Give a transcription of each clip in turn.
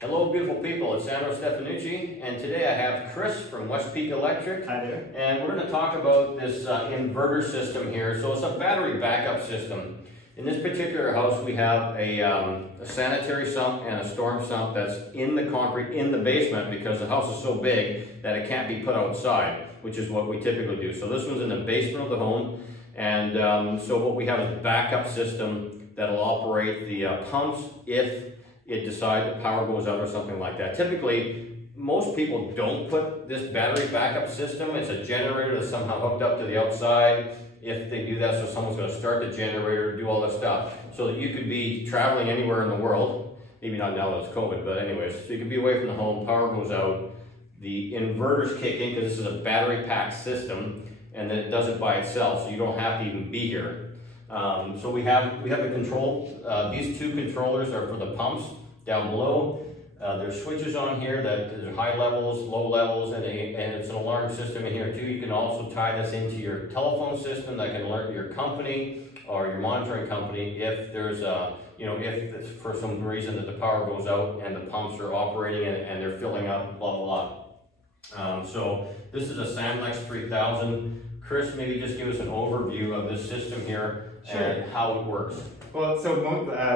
Hello beautiful people, it's Sandro Stefanucci, and today I have Chris from WestPeak Electric. Hi there. And we're going to talk about this inverter system here. So it's a battery backup system. In this particular house we have a sanitary sump and a storm sump that's in the concrete in the basement because the house is so big that it can't be put outside, which is what we typically do. So this one's in the basement of the home, and so what we have is a backup system that'll operate the pumps if it decides the power goes out or something like that. Typically, most people don't put this battery backup system. It's a generator that's somehow hooked up to the outside. If they do that, so someone's going to start the generator, do all this stuff, so that you could be traveling anywhere in the world. Maybe not now that it's COVID, but anyways, so you could be away from the home, power goes out, the inverters kick in because this is a battery pack system, and then it does it by itself, so you don't have to even be here. So we have the control. These two controllers are for the pumps down below. There's switches on here that there's high levels, low levels, and it's an alarm system in here too. You can also tie this into your telephone system that can alert your company or your monitoring company if there's if it's for some reason that the power goes out and the pumps are operating and they're filling up, blah blah blah. So this is a Samlex 3000. Chris, maybe just give us an overview of this system here. Sure. And how it works. Well, so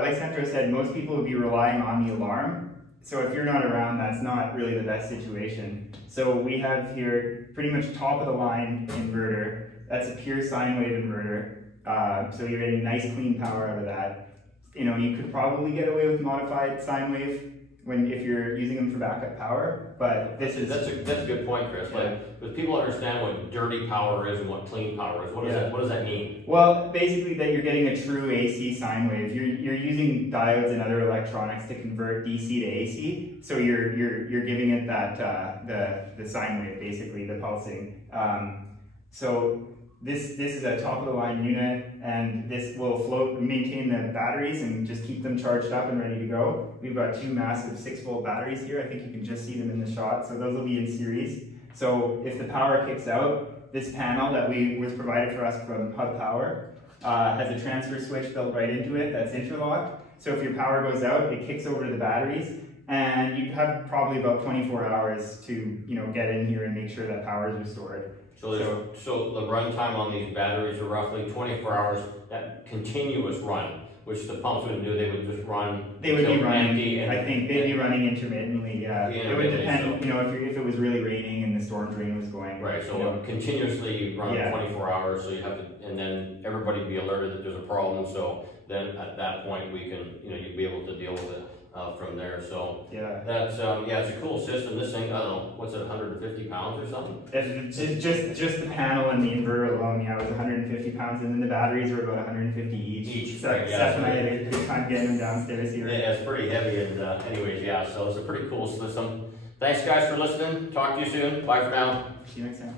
like Sandro said, most people would be relying on the alarm. So if you're not around, that's not really the best situation. So we have here pretty much top of the line inverter. That's a pure sine wave inverter. So you're getting nice clean power out of that. You know, you could probably get away with modified sine wave if you're using them for backup power, but that's a good point, Chris. Yeah. Like, but people understand what dirty power is and what clean power is. What does that mean? Well, basically that you're getting a true AC sine wave. You're using diodes and other electronics to convert DC to AC. So you're giving it that the sine wave, basically the pulsing. So this is a top of the line unit, and this will maintain the batteries and just keep them charged up and ready to go. We've got two massive 6-volt batteries here. I think you can just see them in the shot. So those will be in series. So if the power kicks out, this panel that was provided for us from Hub Power has a transfer switch built right into it that's interlocked. So if your power goes out, it kicks over to the batteries, and you have probably about 24 hours to get in here and make sure that power is restored. So the run time on these batteries are roughly 24 hours, that continuous run, which the pumps wouldn't do. They would just run. They would be running. Empty, I think they'd be running intermittently. Yeah, it would depend. So, if it was really raining and the storm drain was going. Right. So continuously run 24 hours. So you have to, and then everybody be alerted that there's a problem. So then at that point we can, you'd be able to deal with it from there. So that's it's a cool system. This thing, I don't know, what's it, 150 pounds or something? It's just the panel and the inverter alone, it was 150 pounds, and then the batteries were about 150 each. So right, Steph and I had a good time getting them downstairs here. Yeah, it's pretty heavy, and anyways, so it's a pretty cool system. Thanks guys for listening. Talk to you soon. Bye for now. See you next time.